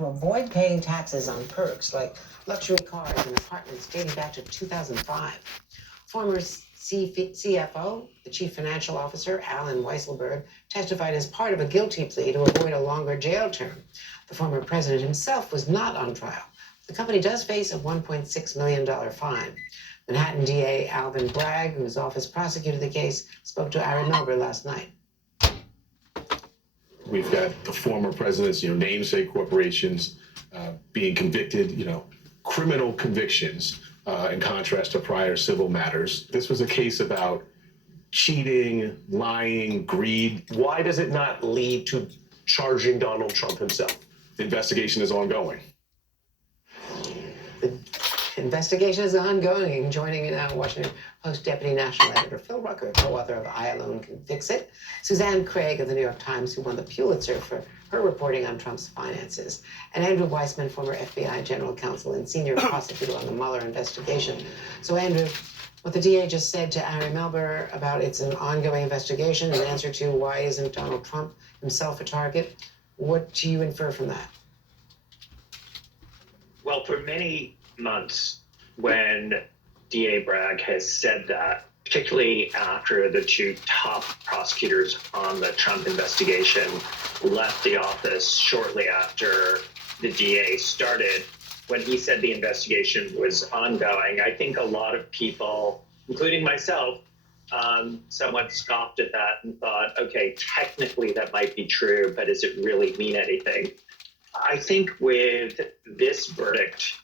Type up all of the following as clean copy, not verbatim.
to avoid paying taxes on perks like luxury cars and apartments dating back to 2005. Former CFO, the chief financial officer, Alan Weisselberg, testified as part of a guilty plea to avoid a longer jail term. The former president himself was not on trial. The company does face a $1.6 million fine. Manhattan DA Alvin Bragg, whose office prosecuted the case, spoke to Ari Melber last night. We've got the former president's, namesake corporations being convicted, criminal convictions in contrast to prior civil matters. This was a case about cheating, lying, greed. Why does it not lead to charging Donald Trump himself? The investigation is ongoing. The investigation is ongoing. Joining in now, Washington Post Deputy National Editor Phil Rucker, co-author of I Alone Can Fix It, Suzanne Craig of the New York Times, who won the Pulitzer for her reporting on Trump's finances, and Andrew Weissman, former FBI general counsel and senior prosecutor on the Mueller investigation. So, Andrew, what the DA just said to Ari Melber about it's an ongoing investigation in answer to why isn't Donald Trump himself a target, what do you infer from that? Well, for many months, when DA Bragg has said that, particularly after the two top prosecutors on the Trump investigation left the office shortly after the DA started, when he said the investigation was ongoing, I think a lot of people, including myself, somewhat scoffed at that and thought, okay, technically that might be true, but does it really mean anything? I think with this verdict,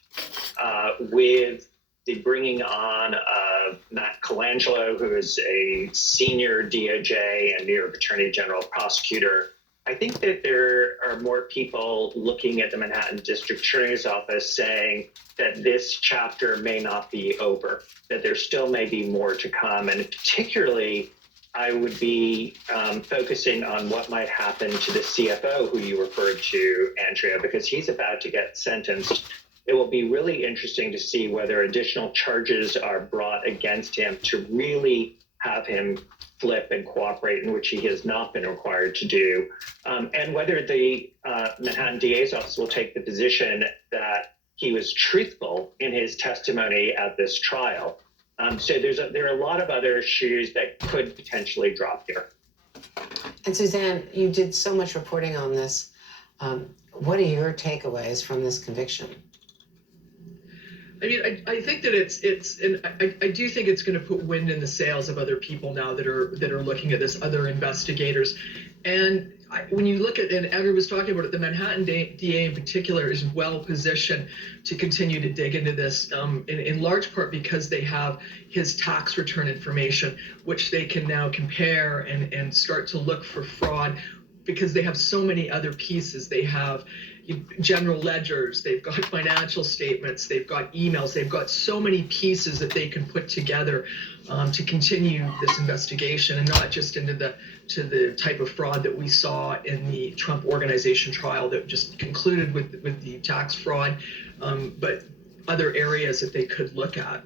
with the bringing on of Matt Colangelo, who is a senior DOJ and New York Attorney General prosecutor, I think that there are more people looking at the Manhattan District Attorney's Office saying that this chapter may not be over, that there still may be more to come. And particularly, I would be focusing on what might happen to the CFO who you referred to, Andrea, because he's about to get sentenced. It will be really interesting to see whether additional charges are brought against him to really have him flip and cooperate, in which he has not been required to do, and whether the Manhattan DA's office will take the position that he was truthful in his testimony at this trial. So there are a lot of other issues that could potentially drop here. And Suzanne, you did so much reporting on this. What are your takeaways from this conviction? I mean, I think that I do think it's going to put wind in the sails of other people now that are looking at this, other investigators. And when you look at, and Andrew was talking about it, the Manhattan DA in particular is well positioned to continue to dig into this, in large part because they have his tax return information, which they can now compare and start to look for fraud, because they have so many other pieces. They have general ledgers, they've got financial statements, they've got emails, they've got so many pieces that they can put together to continue this investigation, and not just into the type of fraud that we saw in the Trump Organization trial that just concluded with the tax fraud, but other areas that they could look at.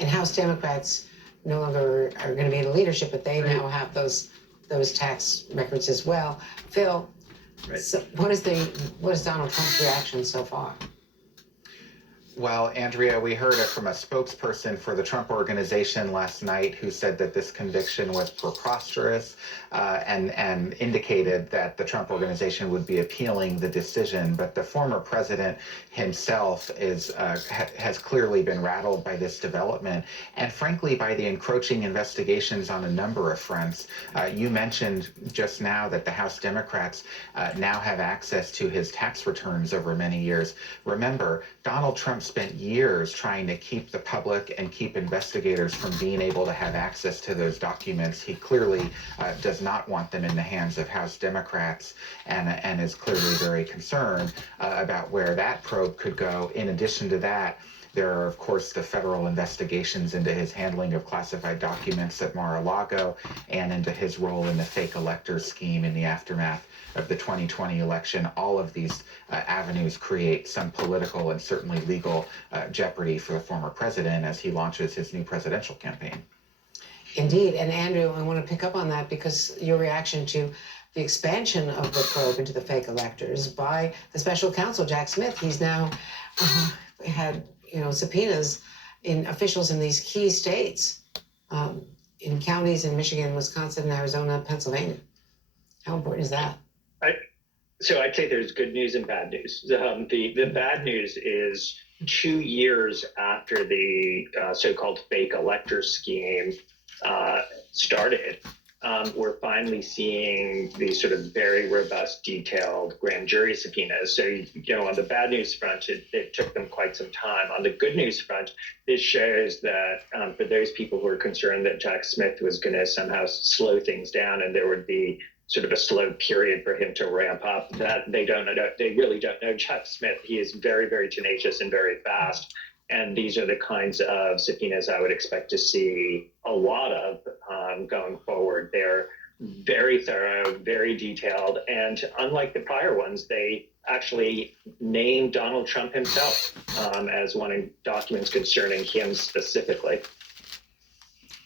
And House Democrats no longer are going to be in leadership, but they now have those tax records as well. Phil, Right. So what is Donald Trump's reaction so far? Well, Andrea, we heard it from a spokesperson for the Trump Organization last night who said that this conviction was preposterous and indicated that the Trump Organization would be appealing the decision. But the former president himself has clearly been rattled by this development, and frankly by the encroaching investigations on a number of fronts. You mentioned just now that the House Democrats now have access to his tax returns over many years. Remember, Donald Trump spent years trying to keep the public and keep investigators from being able to have access to those documents. He clearly does not want them in the hands of House Democrats, and is clearly very concerned about where that probe could go. In addition to that, there are, of course, the federal investigations into his handling of classified documents at Mar-a-Lago and into his role in the fake electors scheme in the aftermath of the 2020 election. All of these avenues create some political and certainly legal jeopardy for the former president as he launches his new presidential campaign. Indeed. And Andrew, I want to pick up on that because your reaction to the expansion of the probe into the fake electors by the special counsel, Jack Smith. He's now had, subpoenas in officials in these key states, in counties in Michigan, Wisconsin, Arizona, Pennsylvania. How important is that? So I'd say there's good news and bad news. The bad news is 2 years after the so-called fake elector scheme started, we're finally seeing these sort of very robust, detailed grand jury subpoenas. So, on the bad news front, it took them quite some time. On the good news front, this shows that for those people who are concerned that Jack Smith was going to somehow slow things down and there would be sort of a slow period for him to ramp up, that they really don't know Jack Smith. He is very, very tenacious and very fast. And these are the kinds of subpoenas I would expect to see a lot of going forward. They're very thorough, very detailed, and unlike the prior ones, they actually named Donald Trump himself as one of documents concerning him specifically.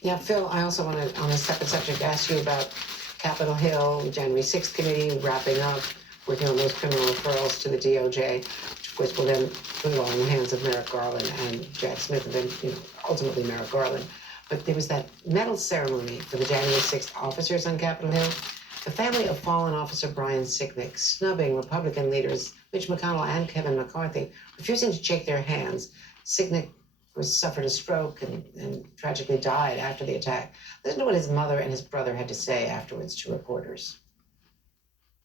Yeah, Phil, I also want to, on a separate subject, ask you about Capitol Hill, January 6th committee wrapping up, working on those criminal referrals to the DOJ, which of course will then put it all in the hands of Merrick Garland and Jack Smith, and then ultimately Merrick Garland. But there was that medal ceremony for the January 6th officers on Capitol Hill. The family of fallen officer Brian Sicknick snubbing Republican leaders Mitch McConnell and Kevin McCarthy, refusing to shake their hands. Sicknick suffered a stroke and tragically died after the attack. Listen to what his mother and his brother had to say afterwards to reporters.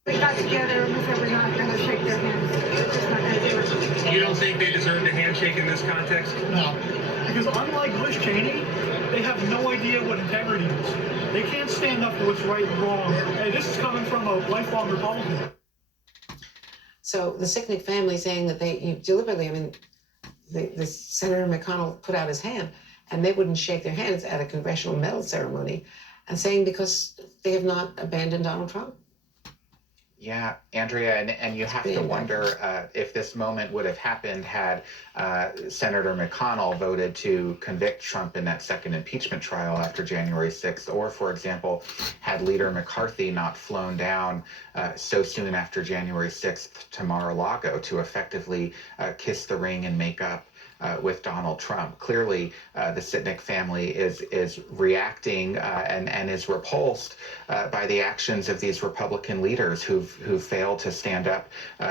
We got together and we said we're not going to shake their hands. We're just not going to do it. You don't think they deserved a handshake in this context? No, because unlike Liz Cheney, they have no idea what integrity is. They can't stand up for what's right and wrong. And this is coming from a lifelong Republican. So the Sicknick family saying that they deliberately, the Senator McConnell put out his hand and they wouldn't shake their hands at a congressional medal ceremony, and saying because they have not abandoned Donald Trump. Yeah, Andrea, and you have to wonder if this moment would have happened had Senator McConnell voted to convict Trump in that second impeachment trial after January 6th, or, for example, had Leader McCarthy not flown down so soon after January 6th to Mar-a-Lago to effectively kiss the ring and make up with Donald Trump. Clearly, the Sicknick family is reacting and is repulsed by the actions of these Republican leaders who failed to stand up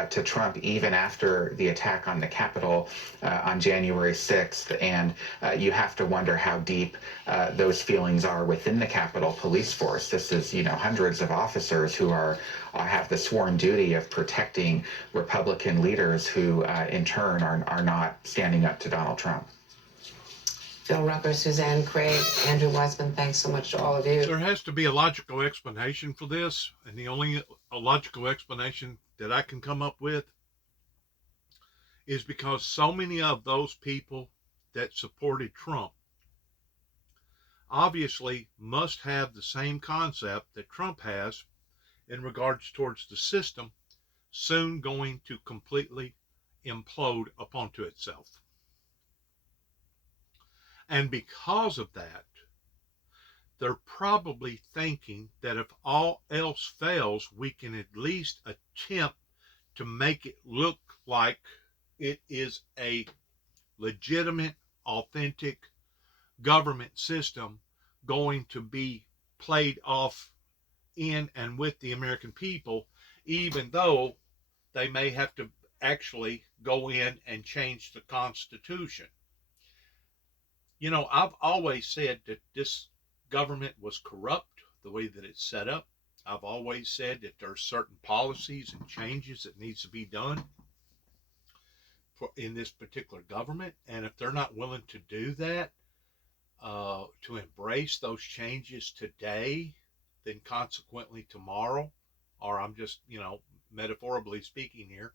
to Trump even after the attack on the Capitol on January 6th. And you have to wonder how deep those feelings are within the Capitol Police Force. This is, hundreds of officers who have the sworn duty of protecting Republican leaders who, in turn, are not standing up to Donald Trump. Phil Rucker, Suzanne Craig, Andrew Weissman, thanks so much to all of you. There has to be a logical explanation for this, and the only logical explanation that I can come up with is because so many of those people that supported Trump obviously must have the same concept that Trump has in regards towards the system soon going to completely implode upon itself. And because of that, they're probably thinking that if all else fails, we can at least attempt to make it look like it is a legitimate, authentic government system going to be played off in and with the American people, even though they may have to actually go in and change the Constitution. I've always said that this government was corrupt the way that it's set up. I've always said that there are certain policies and changes that needs to be done in this particular government. And if they're not willing to do that, to embrace those changes today, then consequently tomorrow, or I'm just, metaphorically speaking here,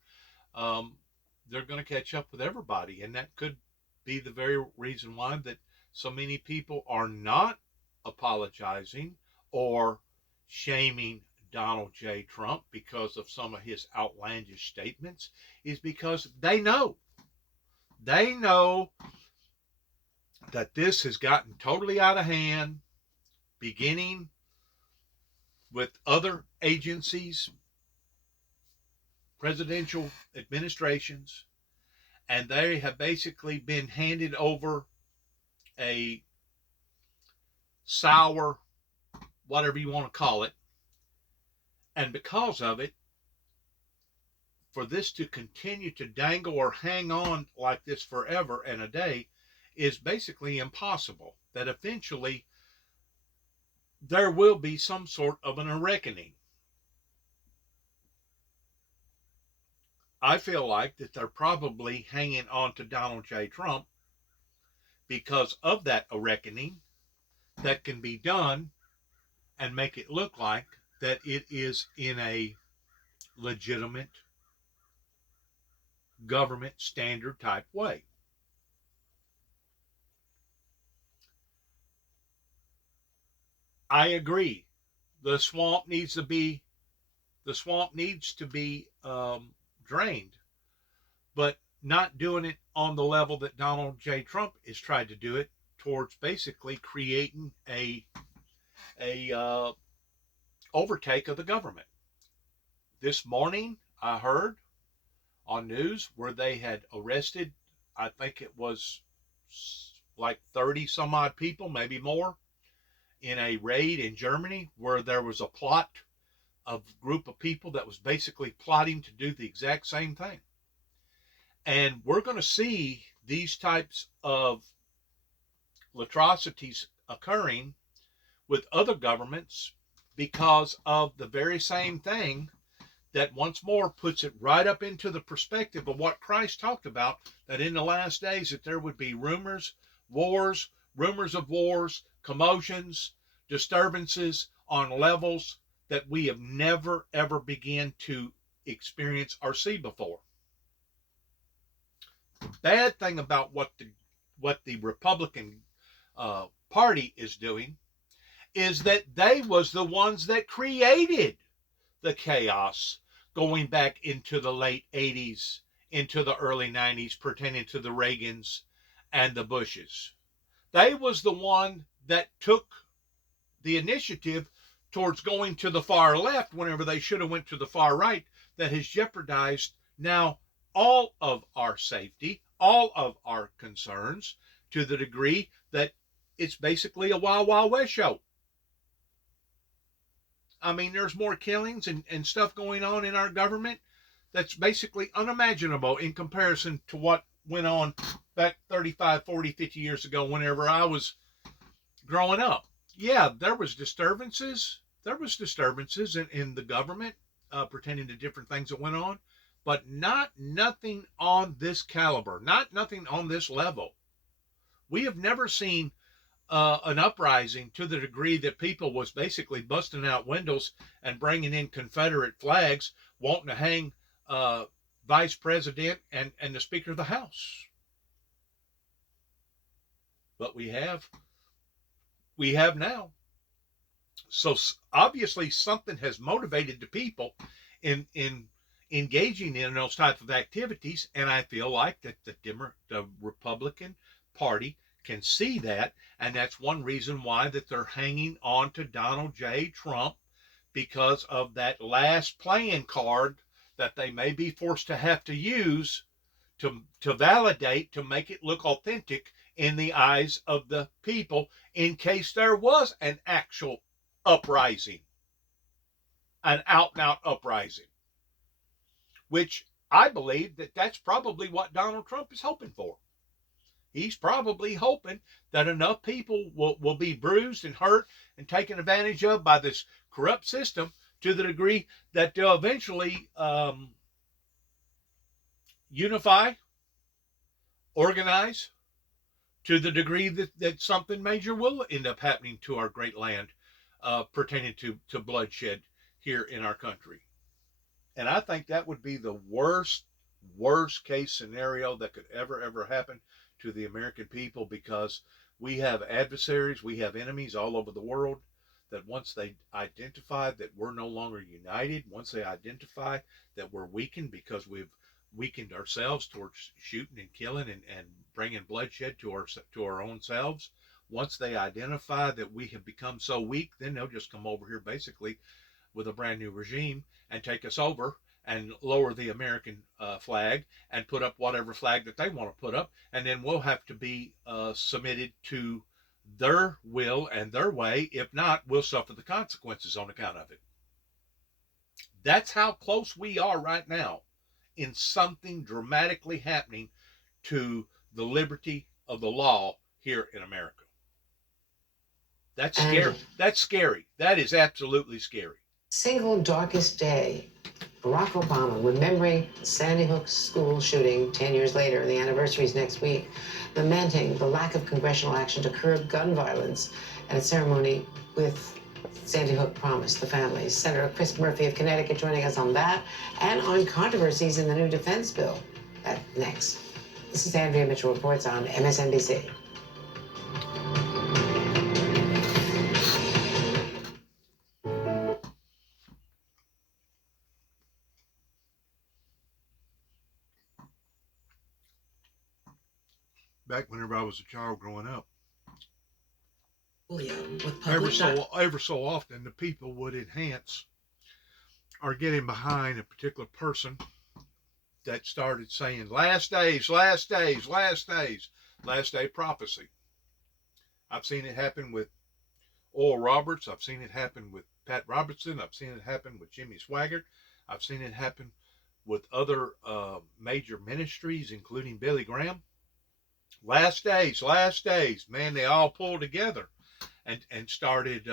they're going to catch up with everybody. And that could be the very reason why that so many people are not apologizing or shaming Donald J. Trump because of some of his outlandish statements, is because they know that this has gotten totally out of hand beginning with other agencies, presidential administrations, and they have basically been handed over a sour, whatever you want to call it. And because of it, for this to continue to dangle or hang on like this forever and a day is basically impossible. That eventually there will be some sort of an reckoning. I feel like that they're probably hanging on to Donald J. Trump because of that reckoning that can be done and make it look like that it is in a legitimate government standard type way. I agree. The swamp needs to be drained, but not doing it on the level that Donald J. Trump has tried to do it, towards basically creating a overtake of the government. This morning, I heard on news where they had arrested, I think it was like 30 some odd people, maybe more, in a raid in Germany where there was a plot of group of people that was basically plotting to do the exact same thing. And we're going to see these types of atrocities occurring with other governments because of the very same thing that once more puts it right up into the perspective of what Christ talked about, that in the last days that there would be rumors of wars, commotions, disturbances on levels that we have never ever began to experience or see before. The bad thing about what the Republican Party is doing is that they was the ones that created the chaos going back into the late 80s, into the early 90s, pertaining to the Reagans and the Bushes. They was the one that took the initiative towards going to the far left whenever they should have went to the far right, that has jeopardized now all of our safety, all of our concerns, to the degree that it's basically a Wild Wild West show. I mean, there's more killings and stuff going on in our government that's basically unimaginable in comparison to what went on back 35, 40, 50 years ago whenever I was growing up. Yeah, there was disturbances. There was disturbances in the government pertaining to different things that went on, but nothing on this caliber, nothing on this level. We have never seen an uprising to the degree that people was basically busting out windows and bringing in Confederate flags, wanting to hang Vice President and the Speaker of the House. But we have now. So obviously something has motivated the people in engaging in those type of activities, and I feel like that the Republican Party can see that, and that's one reason why that they're hanging on to Donald J. Trump, because of that last playing card that they may be forced to have to use to validate, to make it look authentic in the eyes of the people, in case there was an actual uprising, an out-and-out uprising, which I believe that that's probably what Donald Trump is hoping for. He's probably hoping that enough people will be bruised and hurt and taken advantage of by this corrupt system to the degree that they'll eventually unify, organize, to the degree that something major will end up happening to our great land pertaining to bloodshed here in our country. And I think that would be the worst case scenario that could ever happen to the American people, because we have adversaries, we have enemies all over the world, that once they identify that we're no longer united, once they identify that we're weakened because we've weakened ourselves towards shooting and killing and bringing bloodshed to our own selves, Once they identify that we have become so weak, then they'll just come over here basically with a brand new regime and take us over and lower the American flag and put up whatever flag that they want to put up. And then we'll have to be submitted to their will and their way. If not, we'll suffer the consequences on account of it. That's how close we are right now in something dramatically happening to the liberty of the law here in America. That's scary. That's scary. That is absolutely scary. Single darkest day. Barack Obama remembering the Sandy Hook school shooting 10 years later, and the anniversary is next week, lamenting the lack of congressional action to curb gun violence at a ceremony with Sandy Hook promised the families. Senator Chris Murphy of Connecticut joining us on that and on controversies in the new defense bill. That next. This is Andrea Mitchell reports on MSNBC. Back whenever I was a child growing up, Julio, with ever so often the people would enhance or get in behind a particular person that started saying last days, last days, last days, last day prophecy. I've seen it happen with Oral Roberts. I've seen it happen with Pat Robertson. I've seen it happen with Jimmy Swaggart. I've seen it happen with other major ministries, including Billy Graham. Last days, man, they all pulled together and started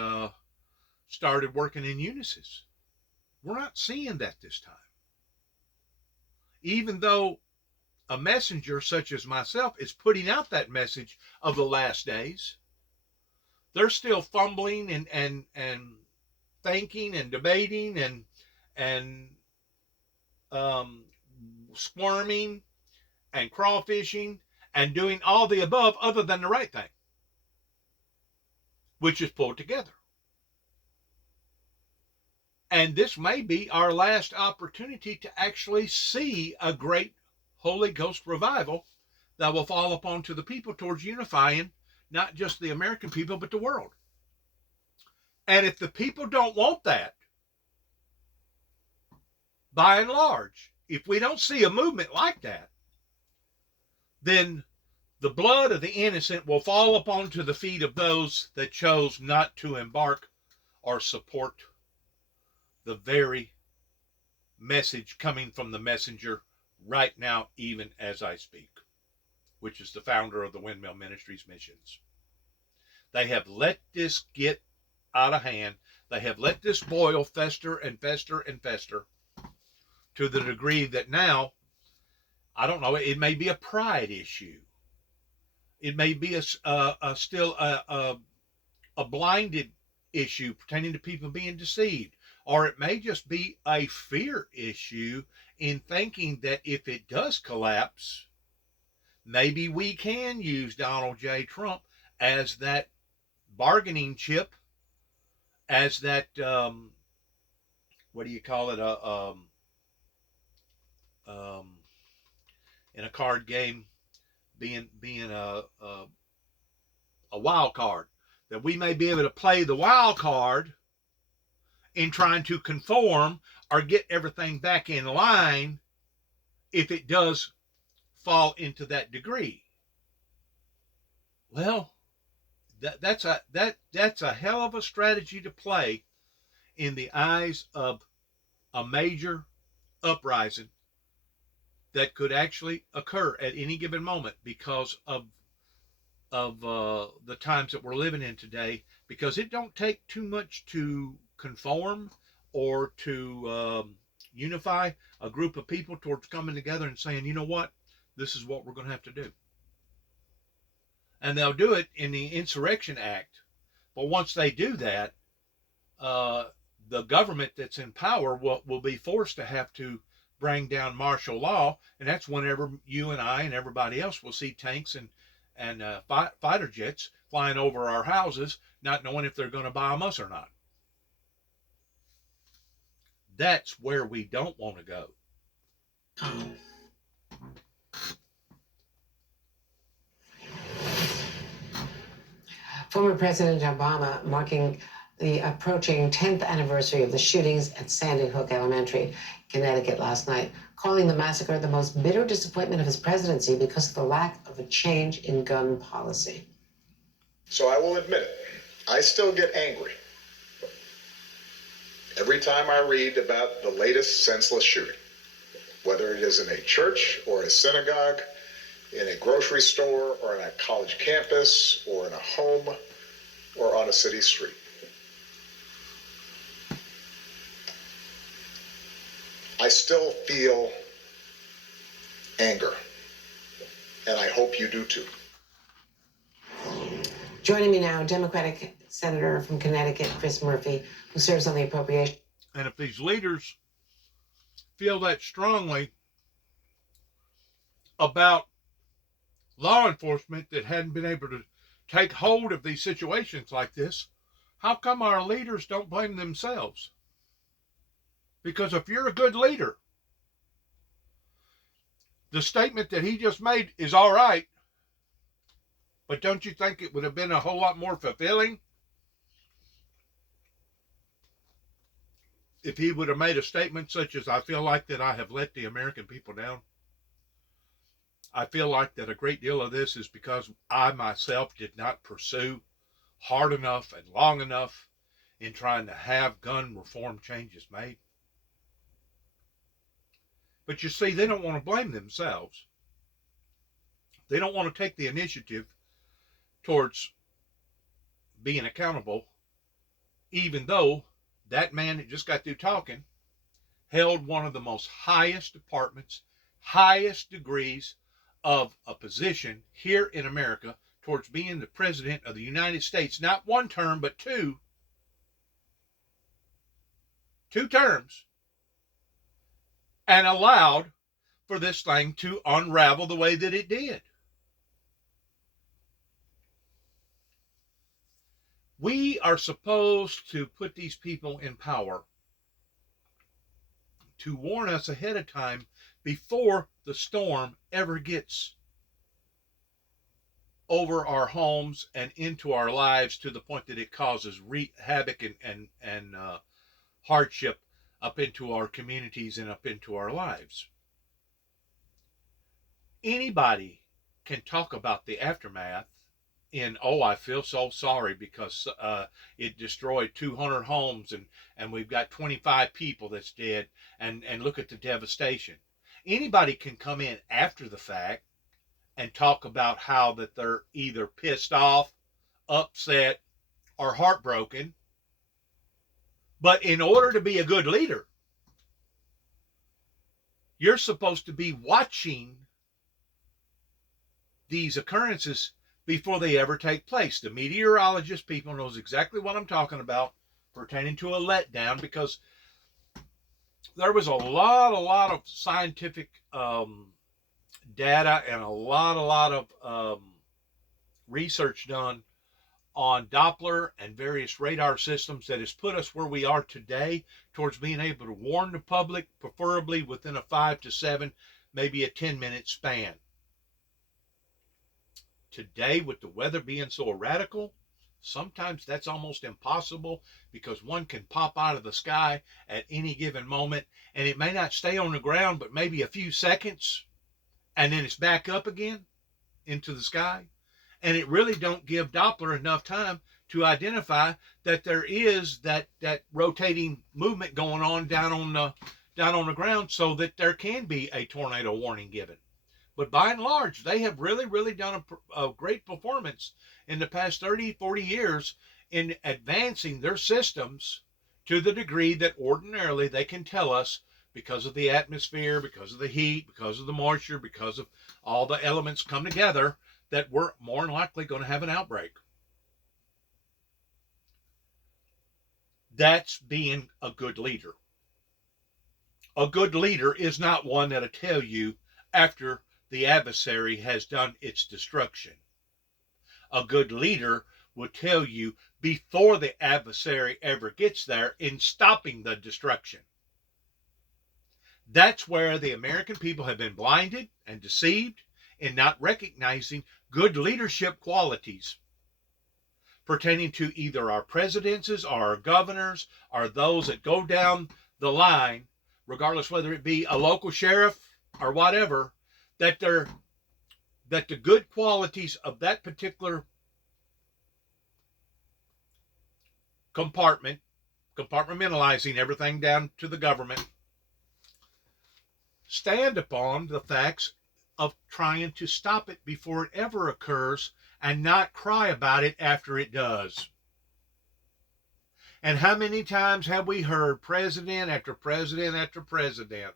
working in unison. We're not seeing that this time. Even though a messenger such as myself is putting out that message of the last days, they're still fumbling and thinking and debating and squirming and crawfishing and doing all the above other than the right thing, which is pulled together. And this may be our last opportunity to actually see a great Holy Ghost revival that will fall upon to the people towards unifying not just the American people, but the world. And if the people don't want that, by and large, if we don't see a movement like that, then the blood of the innocent will fall upon to the feet of those that chose not to embark or support the very message coming from the messenger right now, even as I speak, which is the founder of the Windmill Ministries missions. They have let this get out of hand. They have let this boil fester and fester and fester to the degree that now, I don't know, it may be a pride issue. It may be still a blinded issue pertaining to people being deceived. Or it may just be a fear issue in thinking that if it does collapse, maybe we can use Donald J. Trump as that bargaining chip, as that, what do you call it, in a card game, being a wild card, that we may be able to play the wild card in trying to conform or get everything back in line if it does fall into that degree. Well, that's a hell of a strategy to play in the eyes of a major uprising that could actually occur at any given moment because of the times that we're living in today, because it don't take too much to conform or to unify a group of people towards coming together and saying, you know what, this is what we're going to have to do. And they'll do it in the Insurrection Act. But once they do that, the government that's in power will be forced to have to bring down martial law. And that's whenever you and I and everybody else will see tanks and fighter jets flying over our houses, not knowing if they're going to bomb us or not. That's where we don't want to go. Former President Obama marking the approaching 10th anniversary of the shootings at Sandy Hook Elementary, Connecticut last night, calling the massacre the most bitter disappointment of his presidency because of the lack of a change in gun policy. So I will admit it, I still get angry every time I read about the latest senseless shooting, whether it is in a church or a synagogue, in a grocery store or in a college campus or in a home or on a city street. I still feel anger, and I hope you do too. Joining me now, Democratic Senator from Connecticut, Chris Murphy, who serves on the Appropriation. And if these leaders feel that strongly about law enforcement that hadn't been able to take hold of these situations like this, how come our leaders don't blame themselves? Because if you're a good leader, the statement that he just made is all right, but don't you think it would have been a whole lot more fulfilling if he would have made a statement such as, I feel like that I have let the American people down? I feel like that a great deal of this is because I myself did not pursue hard enough and long enough in trying to have gun reform changes made. But you see, they don't want to blame themselves. They don't want to take the initiative towards being accountable, even though that man that just got through talking held one of the most highest departments, highest degrees of a position here in America towards being the president of the United States, not one term, but two terms, and allowed for this thing to unravel the way that it did. We are supposed to put these people in power to warn us ahead of time before the storm ever gets over our homes and into our lives to the point that it causes havoc and hardship up into our communities and up into our lives. Anybody can talk about the aftermath in, oh, I feel so sorry because it destroyed 200 homes and we've got 25 people that's dead, and look at the devastation. Anybody can come in after the fact and talk about how that they're either pissed off, upset, or heartbroken. But in order to be a good leader, you're supposed to be watching these occurrences before they ever take place. The meteorologist people knows exactly what I'm talking about pertaining to a letdown, because there was a lot of scientific data and a lot of research done on Doppler and various radar systems that has put us where we are today towards being able to warn the public, preferably within a 5 to 7, maybe a 10-minute span. Today, with the weather being so radical, sometimes that's almost impossible, because one can pop out of the sky at any given moment, and it may not stay on the ground, but maybe a few seconds, and then it's back up again into the sky. And it really don't give Doppler enough time to identify that there is that rotating movement going on down on the ground, so that there can be a tornado warning given. But by and large, they have really done a great performance in the past 30, 40 years in advancing their systems to the degree that ordinarily they can tell us, because of the atmosphere, because of the heat, because of the moisture, because of all the elements come together, that we're more than likely going to have an outbreak. That's being a good leader. A good leader is not one that'll tell you after the adversary has done its destruction. A good leader will tell you before the adversary ever gets there in stopping the destruction. That's where the American people have been blinded and deceived in not recognizing good leadership qualities. pertaining to either our presidents or our governors or those that go down the line, regardless whether it be a local sheriff or whatever, that the good qualities of that particular compartmentalizing everything down to the government, stand upon the facts of trying to stop it before it ever occurs and not cry about it after it does. And how many times have we heard president after president after president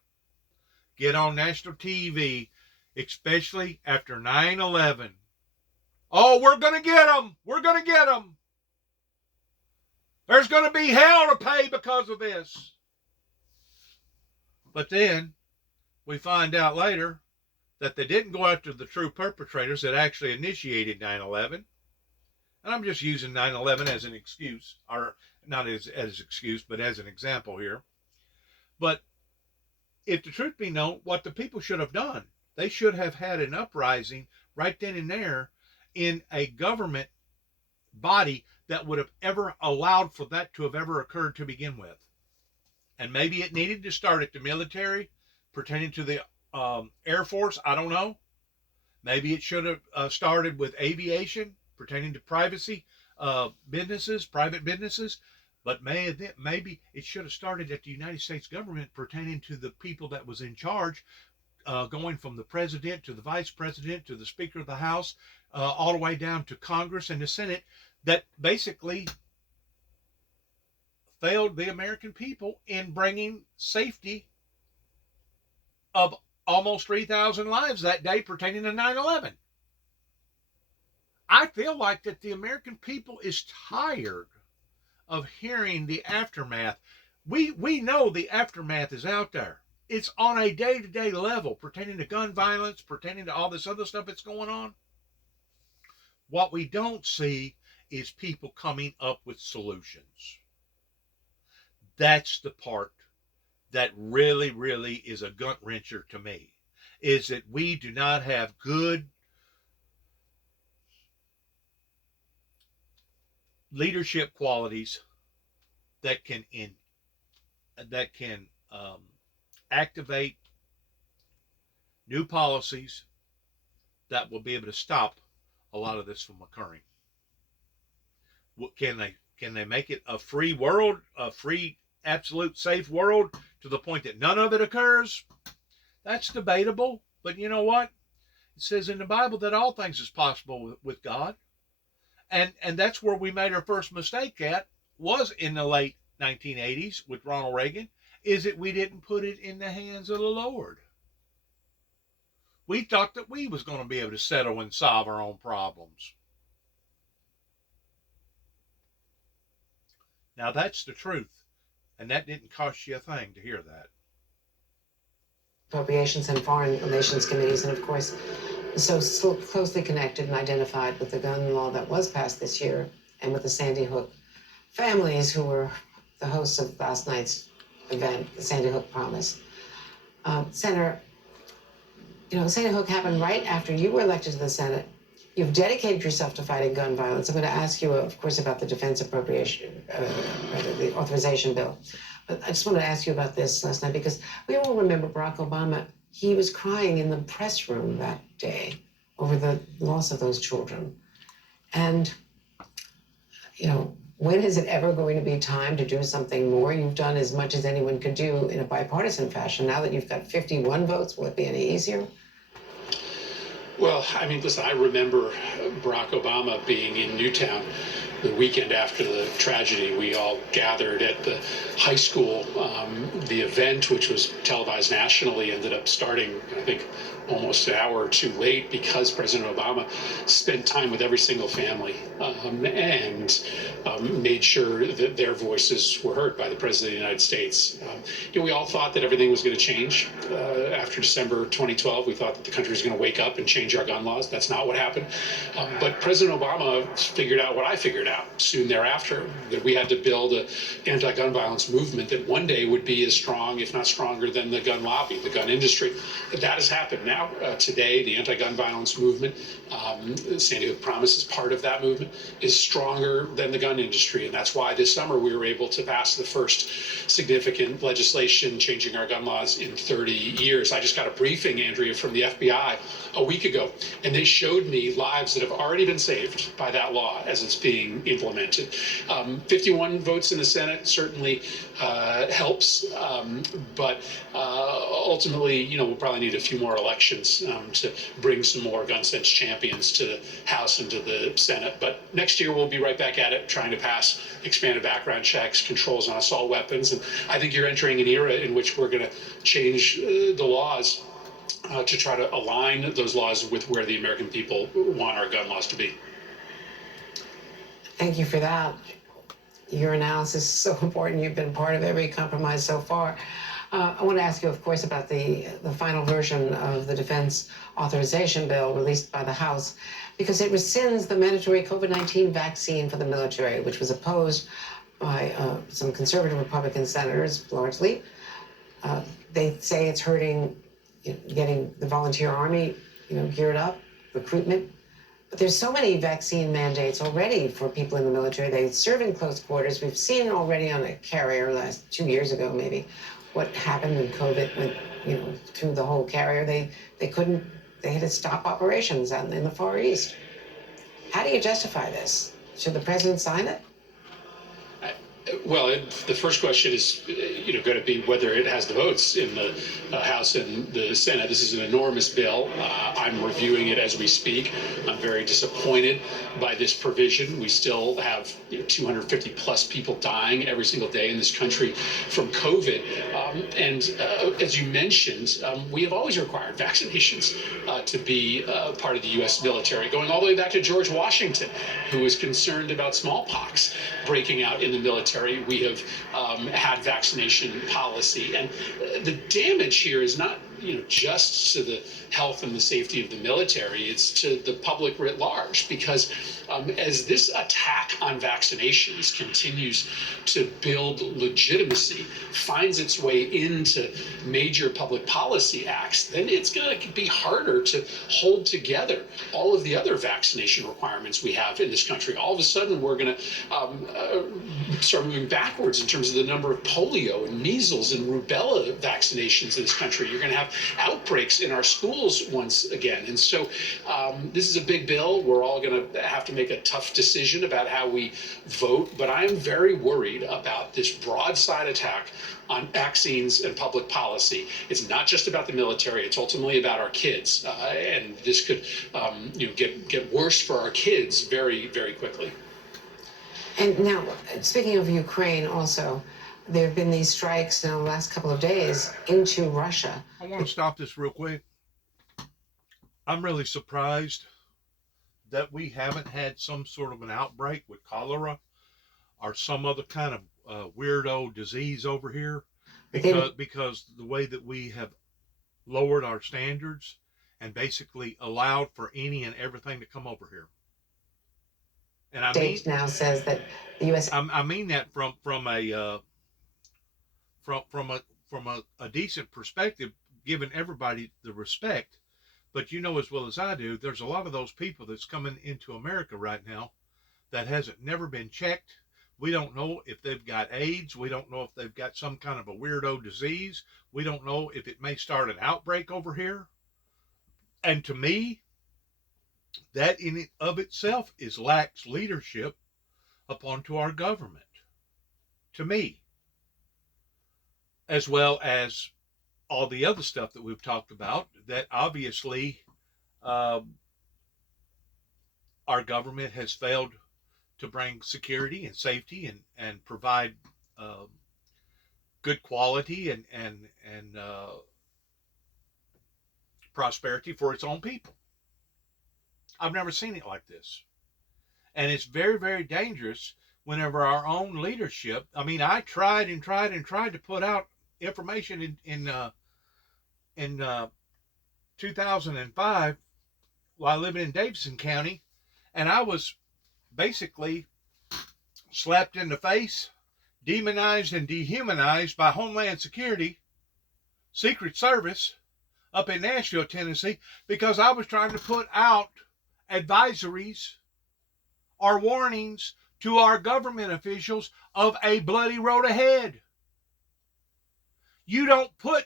get on national TV, especially after 9/11? Oh, we're going to get them. We're going to get them. There's going to be hell to pay because of this. But then we find out later that they didn't go after the true perpetrators that actually initiated 9/11. And I'm just using 9/11 as an excuse, or not as excuse, but as an example here. But if the truth be known, what the people should have done, they should have had an uprising right then and there in a government body that would have ever allowed for that to have ever occurred to begin with. And maybe it needed to start at the military, pertaining to the Air Force, I don't know. Maybe it should have started with aviation, pertaining to privacy businesses, private businesses. But maybe it should have started at the United States government, pertaining to the people that was in charge, going from the president to the vice president to the Speaker of the House, all the way down to Congress and the Senate, that basically failed the American people in bringing safety of almost 3,000 lives that day pertaining to 9/11. I feel like that the American people is tired of hearing the aftermath. We know the aftermath is out there. It's on a day-to-day level pertaining to gun violence, pertaining to all this other stuff that's going on. What we don't see is people coming up with solutions. That's the part that really, really is a gut wrencher to me, is that we do not have good leadership qualities that can activate new policies that will be able to stop a lot of this from occurring. Can they make it a free world, a free, absolute, safe world to the point that none of it occurs? That's debatable. But you know what? It says in the Bible that all things is possible with God. And that's where we made our first mistake at, was in the late 1980s with Ronald Reagan, is that we didn't put it in the hands of the Lord. We thought that we was going to be able to settle and solve our own problems. Now that's the truth, and that didn't cost you a thing to hear that. Appropriations and Foreign Relations Committees, and of course, so closely connected and identified with the gun law that was passed this year and with the Sandy Hook families who were the hosts of last night's event, the Sandy Hook Promise. Senator, Sandy Hook happened right after you were elected to the Senate. You've dedicated yourself to fighting gun violence. I'm going to ask you, of course, about the defense appropriation, the authorization bill. But I just want to ask you about this last night, because we all remember Barack Obama. He was crying in the press room that day over the loss of those children. And, when is it ever going to be time to do something more? You've done as much as anyone could do in a bipartisan fashion. Now that you've got 51 votes, will it be any easier? Well, listen, I remember Barack Obama being in Newtown the weekend after the tragedy. We all gathered at the high school. The event, which was televised nationally, ended up starting, I think, almost an hour or two late, because President Obama spent time with every single family and made sure that their voices were heard by the President of the United States. We all thought that everything was going to change after December 2012. We thought that the country was going to wake up and change change our gun laws. That's not what happened. But President Obama figured out what I figured out soon thereafter, that we had to build an anti-gun violence movement that one day would be as strong, if not stronger, than the gun lobby, the gun industry. That has happened now. Today, the anti-gun violence movement, Sandy Hook Promise is part of that movement, is stronger than the gun industry. And that's why this summer we were able to pass the first significant legislation changing our gun laws in 30 years. I just got a briefing, Andrea, from the FBI a week ago, and they showed me lives that have already been saved by that law as it's being implemented. 51 votes in the Senate certainly helps, but ultimately, we'll probably need a few more elections to bring some more gun sense champions to the House and to the Senate. But next year we'll be right back at it, trying to pass expanded background checks, controls on assault weapons, and I think you're entering an era in which we're going to change the laws to try to align those laws with where the American people want our gun laws to be. Thank you for that. Your analysis is so important. You've been part of every compromise so far. I want to ask you, of course, about the final version of the defense authorization bill released by the House, because it rescinds the mandatory COVID-19 vaccine for the military, which was opposed by some conservative Republican senators, largely. They say it's hurting getting the volunteer army, geared up, recruitment. But there's so many vaccine mandates already for people in the military. They serve in close quarters. We've seen already on a carrier 2 years ago, maybe, what happened when COVID went, through the whole carrier. They had to stop operations out in the Far East. How do you justify this? Should the president sign it? Well, the first question is, going to be whether it has the votes in the House and the Senate. This is an enormous bill. I'm reviewing it as we speak. I'm very disappointed by this provision. We still have 250 plus people dying every single day in this country from COVID. And as you mentioned, we have always required vaccinations to be part of the U.S. military, going all the way back to George Washington, who was concerned about smallpox breaking out in the military. We have had vaccination policy, and the damage here is not just to the health and the safety of the military, it's to the public writ large, because as this attack on vaccinations continues to build legitimacy, finds its way into major public policy acts, then it's going to be harder to hold together all of the other vaccination requirements we have in this country. All of a sudden, we're going to start moving backwards in terms of the number of polio and measles and rubella vaccinations in this country. You're going to have outbreaks in our schools once again. And so this is a big bill. We're all going to have to make a tough decision about how we vote. But I am very worried about this broadside attack on vaccines and public policy. It's not just about the military. It's ultimately about our kids. And this could get worse for our kids very, very quickly. And now, speaking of Ukraine also, there have been these strikes now the last couple of days into Russia. I want to stop this real quick. I'm really surprised that we haven't had some sort of an outbreak with cholera or some other kind of weirdo disease over here, because the way that we have lowered our standards and basically allowed for any and everything to come over here. And I mean, now says that the U.S. I mean that from a decent perspective, giving everybody the respect. But you know as well as I do, there's a lot of those people that's coming into America right now that hasn't never been checked. We don't know if they've got AIDS. We don't know if they've got some kind of a weirdo disease. We don't know if it may start an outbreak over here. And to me, that in and of itself is lax leadership upon to our government. To me. As well as all the other stuff that we've talked about, that obviously our government has failed to bring security and safety and provide good quality and prosperity for its own people. I've never seen it like this. And it's very, very dangerous whenever our own leadership, I mean, I tried to put out information in 2005 while living in Davidson County, and I was basically slapped in the face, demonized and dehumanized by Homeland Security, Secret Service up in Nashville, Tennessee, because I was trying to put out advisories or warnings to our government officials of a bloody road ahead. You don't put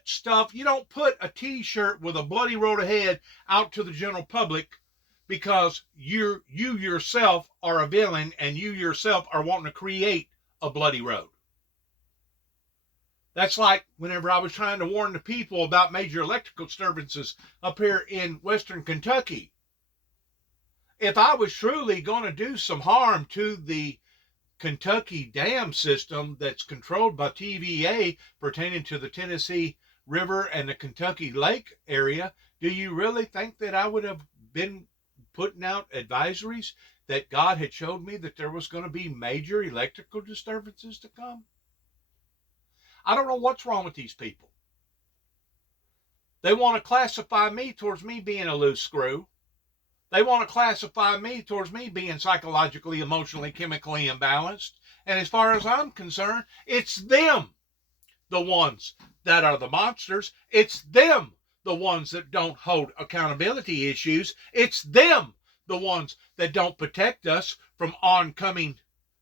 a t-shirt with a bloody road ahead out to the general public because you yourself are a villain and you yourself are wanting to create a bloody road. That's like whenever I was trying to warn the people about major electrical disturbances up here in western Kentucky. If I was truly going to do some harm to the Kentucky dam system that's controlled by TVA pertaining to the Tennessee River and the Kentucky Lake area, do you really think that I would have been putting out advisories that God had showed me that there was going to be major electrical disturbances to come? I don't know what's wrong with these people. They want to classify me towards me being a loose screw. They want to classify me towards me being psychologically, emotionally, chemically imbalanced. And as far as I'm concerned, it's them, the ones that are the monsters. It's them, the ones that don't hold accountability issues. It's them, the ones that don't protect us from oncoming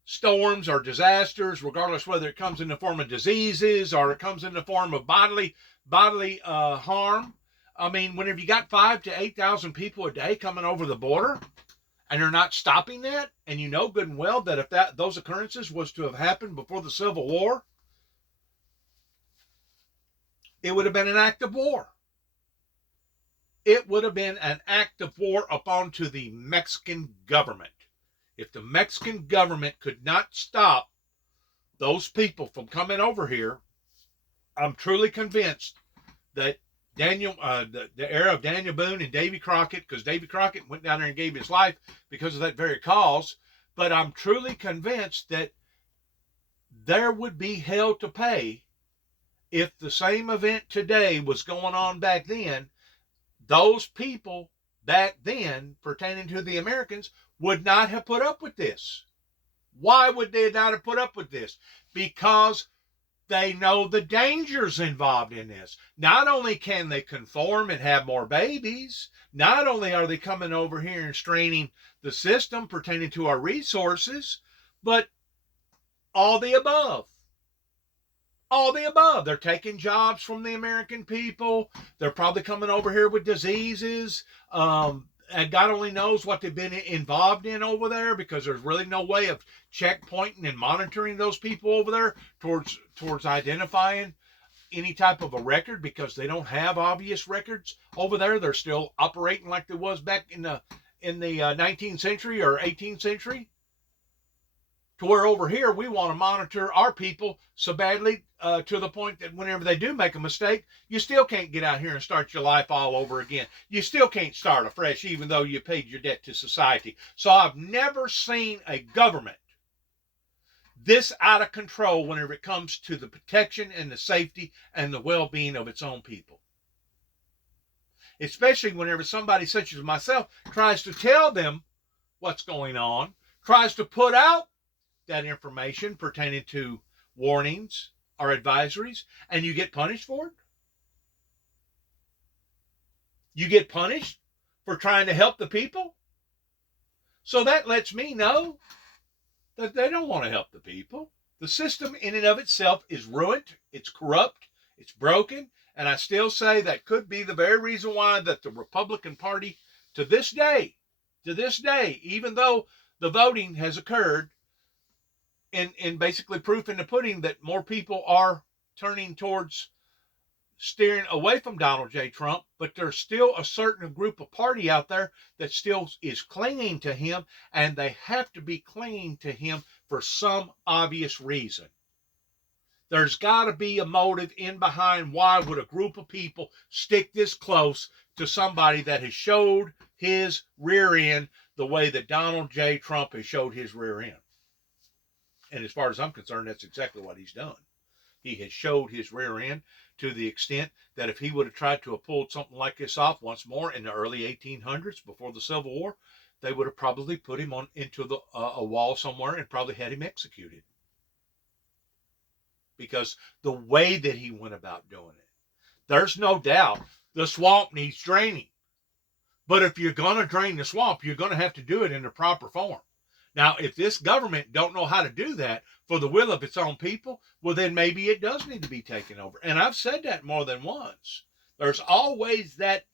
storms or disasters, regardless whether it comes in the form of diseases or it comes in the form of bodily harm. I mean, whenever you got 5,000 to 8,000 people a day coming over the border, and they're not stopping that, and you know good and well that if those occurrences was to have happened before the Civil War, it would have been an act of war. It would have been an act of war upon to the Mexican government. If the Mexican government could not stop those people from coming over here, I'm truly convinced that the era of Daniel Boone and Davy Crockett, because Davy Crockett went down there and gave his life because of that very cause, but I'm truly convinced that there would be hell to pay if the same event today was going on back then. Those people back then, pertaining to the Americans, would not have put up with this. Why would they not have put up with this? Because they know the dangers involved in this. Not only can they conform and have more babies, not only are they coming over here and straining the system pertaining to our resources, but all the above. All the above. They're taking jobs from the American people. They're probably coming over here with diseases. And God only knows what they've been involved in over there, because there's really no way of checkpointing and monitoring those people over there towards identifying any type of a record, because they don't have obvious records over there. They're still operating like they was back in the 19th century or 18th century. To where over here we want to monitor our people so badly to the point that whenever they do make a mistake, you still can't get out here and start your life all over again. You still can't start afresh even though you paid your debt to society. So I've never seen a government this out of control whenever it comes to the protection and the safety and the well-being of its own people. Especially whenever somebody such as myself tries to tell them what's going on, tries to put out that information pertaining to warnings or advisories, and you get punished for it. You get punished for trying to help the people. So that lets me know that they don't want to help the people. The system in and of itself is ruined, it's corrupt, it's broken, and I still say that could be the very reason why that the Republican Party to this day, even though the voting has occurred, in basically proof in the pudding that more people are turning towards steering away from Donald J. Trump, but there's still a certain group of party out there that still is clinging to him, and they have to be clinging to him for some obvious reason. There's got to be a motive in behind why would a group of people stick this close to somebody that has showed his rear end the way that Donald J. Trump has showed his rear end. And as far as I'm concerned, that's exactly what he's done. He has showed his rear end to the extent that if he would have tried to have pulled something like this off once more in the early 1800s before the Civil War, they would have probably put him on into a wall somewhere and probably had him executed. Because the way that he went about doing it, there's no doubt the swamp needs draining. But if you're going to drain the swamp, you're going to have to do it in the proper form. Now, if this government don't know how to do that for the will of its own people, well, then maybe it does need to be taken over. And I've said that more than once. There's always that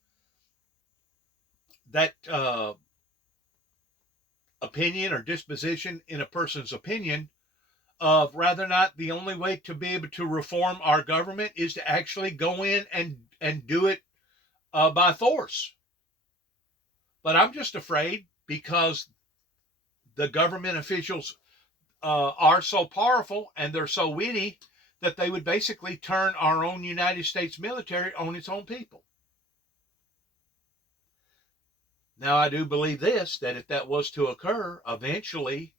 opinion or disposition in a person's opinion of rather not the only way to be able to reform our government is to actually go in and do it by force. But I'm just afraid because the government officials are so powerful and they're so witty that they would basically turn our own United States military on its own people. Now, I do believe this, that if that was to occur, eventually,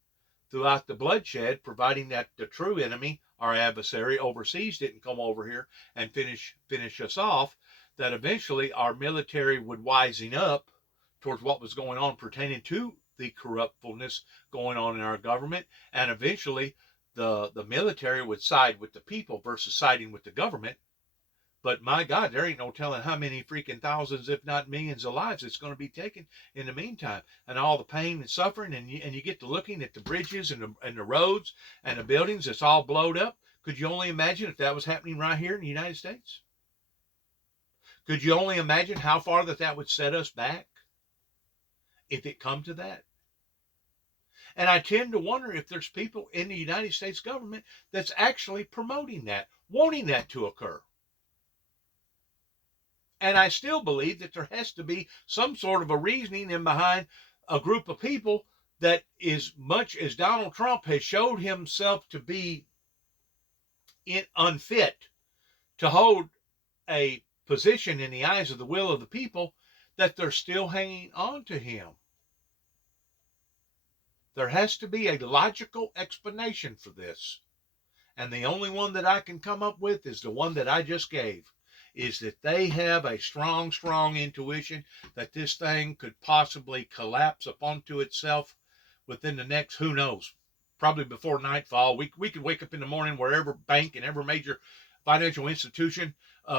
throughout the bloodshed, providing that the true enemy, our adversary overseas, didn't come over here and finish us off, that eventually our military would wising up towards what was going on pertaining to the corruptfulness going on in our government, and eventually the military would side with the people versus siding with the government. But my God, there ain't no telling how many freaking thousands, if not millions of lives it's going to be taken in the meantime. And all the pain and suffering, and you get to looking at the bridges and the roads and the buildings that's all blowed up. Could you only imagine if that was happening right here in the United States? Could you only imagine how far that would set us back if it come to that? And I tend to wonder if there's people in the United States government that's actually promoting that, wanting that to occur. And I still believe that there has to be some sort of a reasoning in behind a group of people that, as much as Donald Trump has showed himself to be unfit to hold a position in the eyes of the will of the people, that they're still hanging on to him. There has to be a logical explanation for this. And the only one that I can come up with is the one that I just gave. Is that they have a strong, strong intuition that this thing could possibly collapse upon itself within the next, who knows, probably before nightfall. We could wake up in the morning where every bank and every major financial institution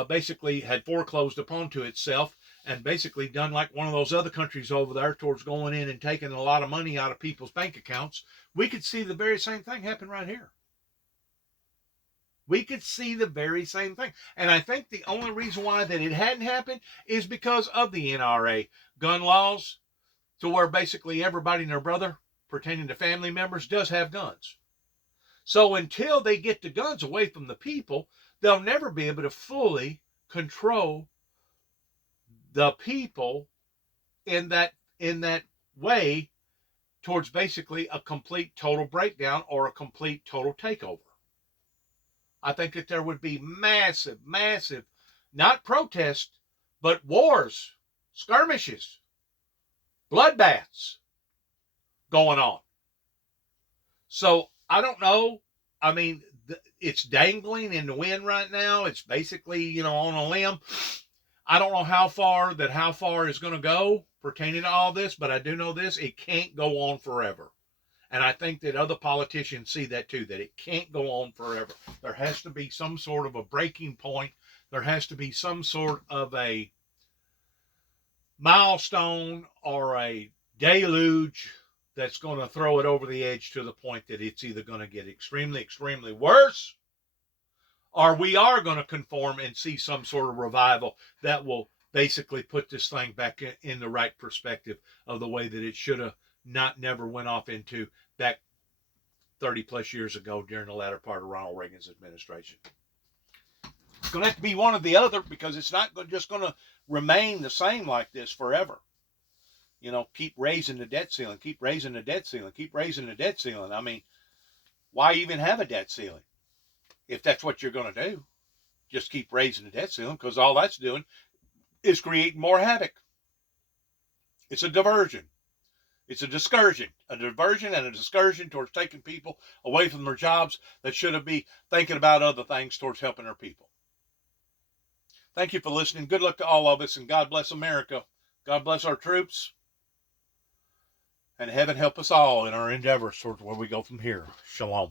basically had foreclosed upon itself and basically done like one of those other countries over there towards going in and taking a lot of money out of people's bank accounts. We could see the very same thing happen right here. We could see the very same thing. And I think the only reason why that it hadn't happened is because of the NRA gun laws, to where basically everybody and their brother pertaining to family members does have guns. So until they get the guns away from the people, they'll never be able to fully control the people in that way towards basically a complete total breakdown or a complete total takeover. I think that there would be massive, not protests, but wars, skirmishes, bloodbaths going on. So I don't know. I mean, it's dangling in the wind right now. It's basically, on a limb. I don't know how far is going to go pertaining to all this, but I do know this: it can't go on forever. And I think that other politicians see that too, that it can't go on forever. There has to be some sort of a breaking point. There has to be some sort of a milestone or a deluge that's going to throw it over the edge to the point that it's either going to get extremely, extremely worse, or we are going to conform and see some sort of revival that will basically put this thing back in the right perspective of the way that it should have never went off into back 30 plus years ago during the latter part of Ronald Reagan's administration. It's going to have to be one or the other, because it's not just going to remain the same like this forever. Keep raising the debt ceiling, keep raising the debt ceiling, keep raising the debt ceiling. I mean, why even have a debt ceiling if that's what you're going to do? Just keep raising the debt ceiling, because all that's doing is creating more havoc. It's a diversion. It's a diversion and a discouraging towards taking people away from their jobs that should be thinking about other things towards helping our people. Thank you for listening. Good luck to all of us, and God bless America. God bless our troops. And heaven help us all in our endeavors towards where we go from here. Shalom.